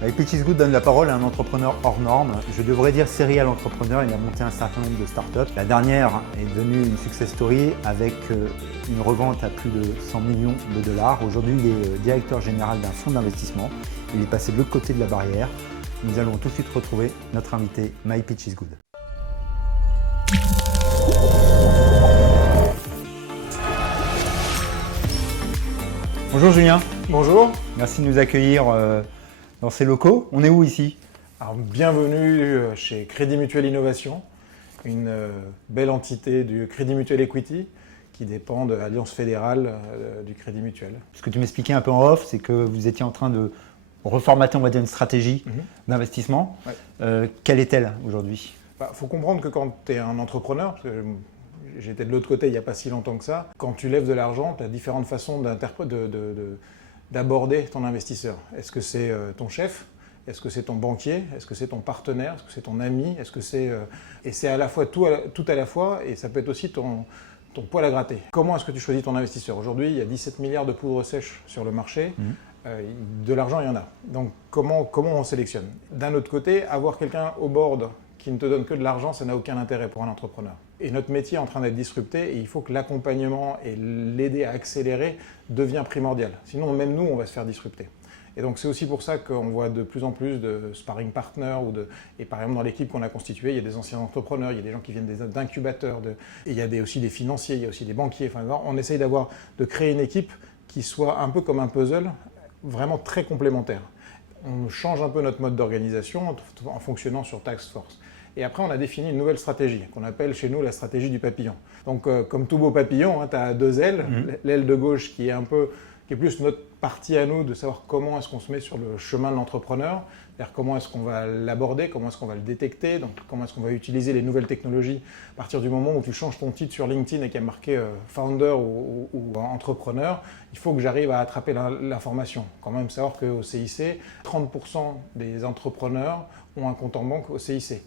Pitch is Good donne la parole à un entrepreneur hors norme. Je devrais dire serial entrepreneur. Il a monté un certain nombre de startups. La dernière est devenue une success story avec une revente à plus de 100 millions de dollars. Aujourd'hui, il est directeur général d'un fonds d'investissement. Il est passé de l'autre côté de la barrière. Nous allons tout de suite retrouver notre invité, My Pitch is Good. Bonjour Julien. Bonjour. Merci de nous accueillir dans ces locaux. On est où ici? Alors, bienvenue chez Crédit Mutuel Innovation, une belle entité du Crédit Mutuel Equity qui dépend de l'Alliance fédérale du Crédit Mutuel. Ce que tu m'expliquais un peu en off, c'est que vous étiez en train de reformater, on va dire, une stratégie d'investissement. Ouais. Quelle est-elle aujourd'hui? Faut comprendre que quand tu es un entrepreneur, parce que j'étais de l'autre côté il n'y a pas si longtemps que ça, quand tu lèves de l'argent, tu as différentes façons d'aborder ton investisseur. Est-ce que c'est ton chef? Est-ce que c'est ton banquier? Est-ce que c'est ton partenaire? Est-ce que c'est ton ami? Est-ce que c'est et c'est à la fois tout à la fois, et ça peut être aussi ton poil à gratter. Comment est-ce que tu choisis ton investisseur? Aujourd'hui, il y a 17 milliards de poudre sèche sur le marché. De l'argent, il y en a. Donc comment on sélectionne? D'un autre côté, avoir quelqu'un au board qui ne te donne que de l'argent, ça n'a aucun intérêt pour un entrepreneur. Et notre métier est en train d'être disrupté et il faut que l'accompagnement et l'aider à accélérer devient primordial. Sinon, même nous, on va se faire disrupter. Et donc, c'est aussi pour ça qu'on voit de plus en plus de sparring partners. Et par exemple, dans l'équipe qu'on a constituée, il y a des anciens entrepreneurs, il y a des gens qui viennent d'incubateurs, et il y a aussi des financiers, il y a aussi des banquiers. Enfin, on essaye de créer une équipe qui soit un peu comme un puzzle, vraiment très complémentaire. On change un peu notre mode d'organisation en fonctionnant sur task force. Et après, on a défini une nouvelle stratégie qu'on appelle chez nous la stratégie du papillon. Donc, comme tout beau papillon, tu as deux ailes. L'aile de gauche qui est plus notre partie à nous de savoir comment est-ce qu'on se met sur le chemin de l'entrepreneur, c'est-à-dire comment est-ce qu'on va l'aborder, comment est-ce qu'on va le détecter, donc comment est-ce qu'on va utiliser les nouvelles technologies à partir du moment où tu changes ton titre sur LinkedIn et qu'il y a marqué founder ou entrepreneur, il faut que j'arrive à attraper l'information. Quand même savoir qu'au CIC, 30% des entrepreneurs ont un compte en banque au CIC.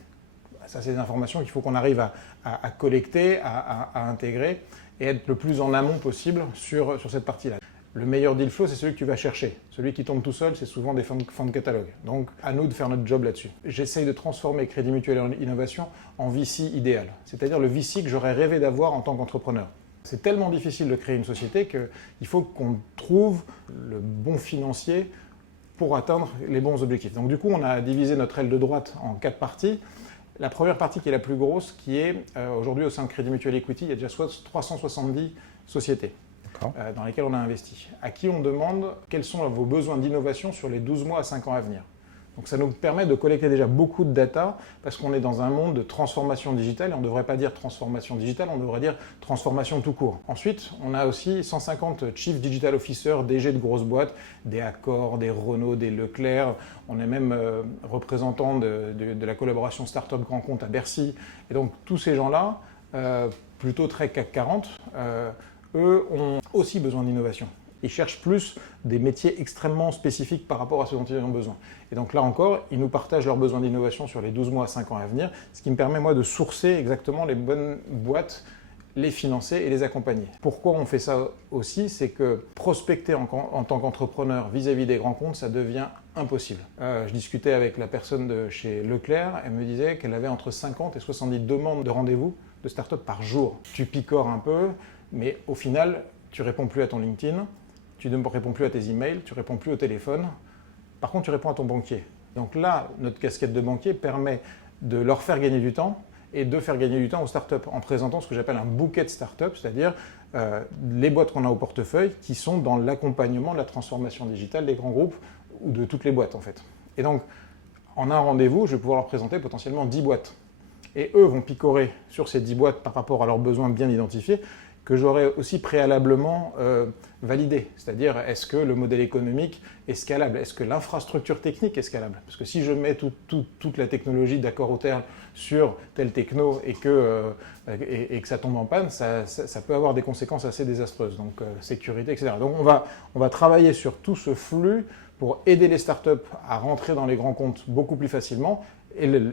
Ça, c'est des informations qu'il faut qu'on arrive à collecter, à intégrer et être le plus en amont possible sur cette partie-là. Le meilleur deal flow, c'est celui que tu vas chercher. Celui qui tombe tout seul, c'est souvent des fonds de catalogue. Donc, à nous de faire notre job là-dessus. J'essaye de transformer Crédit Mutuel Innovation en VC idéal, c'est-à-dire le VC que j'aurais rêvé d'avoir en tant qu'entrepreneur. C'est tellement difficile de créer une société qu'il faut qu'on trouve le bon financier pour atteindre les bons objectifs. Donc, du coup, on a divisé notre aile de droite en 4 parties. La première partie qui est la plus grosse, qui est aujourd'hui au sein de Crédit Mutuel Equity, il y a déjà 370 sociétés dans lesquelles on a investi, à qui on demande quels sont vos besoins d'innovation sur les 12 mois à 5 ans à venir. Donc ça nous permet de collecter déjà beaucoup de data parce qu'on est dans un monde de transformation digitale et on ne devrait pas dire transformation digitale, on devrait dire transformation tout court. Ensuite, on a aussi 150 Chief Digital Officers, DG de grosses boîtes, des Accor, des Renault, des Leclerc. On est même représentant de la collaboration Startup Grand Compte à Bercy. Et donc tous ces gens-là, plutôt très CAC 40, eux ont aussi besoin d'innovation. Ils cherchent plus des métiers extrêmement spécifiques par rapport à ce dont ils ont besoin. Et donc là encore, ils nous partagent leurs besoins d'innovation sur les 12 mois à 5 ans à venir, ce qui me permet moi de sourcer exactement les bonnes boîtes, les financer et les accompagner. Pourquoi on fait ça aussi? C'est que prospecter en tant qu'entrepreneur vis-à-vis des grands comptes, ça devient impossible. Je discutais avec la personne de chez Leclerc, elle me disait qu'elle avait entre 50 et 70 demandes de rendez-vous de start-up par jour. Tu picores un peu, mais au final, tu ne réponds plus à ton LinkedIn, tu ne réponds plus à tes emails, tu ne réponds plus au téléphone. Par contre, tu réponds à ton banquier. Donc là, notre casquette de banquier permet de leur faire gagner du temps et de faire gagner du temps aux startups en présentant ce que j'appelle un bouquet de startups, c'est-à-dire les boîtes qu'on a au portefeuille qui sont dans l'accompagnement de la transformation digitale des grands groupes ou de toutes les boîtes en fait. Et donc, en un rendez-vous, je vais pouvoir leur présenter potentiellement 10 boîtes. Et eux vont picorer sur ces 10 boîtes par rapport à leurs besoins bien identifiés que j'aurais aussi préalablement validé. C'est-à-dire, est-ce que le modèle économique est scalable? Est-ce que l'infrastructure technique est scalable? Parce que si je mets toute la technologie d'accord au terme sur telle techno et que ça tombe en panne, ça peut avoir des conséquences assez désastreuses. Donc, sécurité, etc. Donc, on va travailler sur tout ce flux pour aider les startups à rentrer dans les grands comptes beaucoup plus facilement.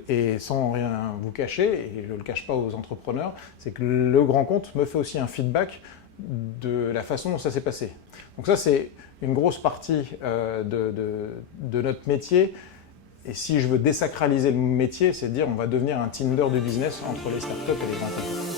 Et sans rien vous cacher, et je ne le cache pas aux entrepreneurs, c'est que le grand compte me fait aussi un feedback de la façon dont ça s'est passé. Donc ça, c'est une grosse partie de notre métier. Et si je veux désacraliser le métier, c'est de dire on va devenir un Tinder du business entre les startups et les entreprises.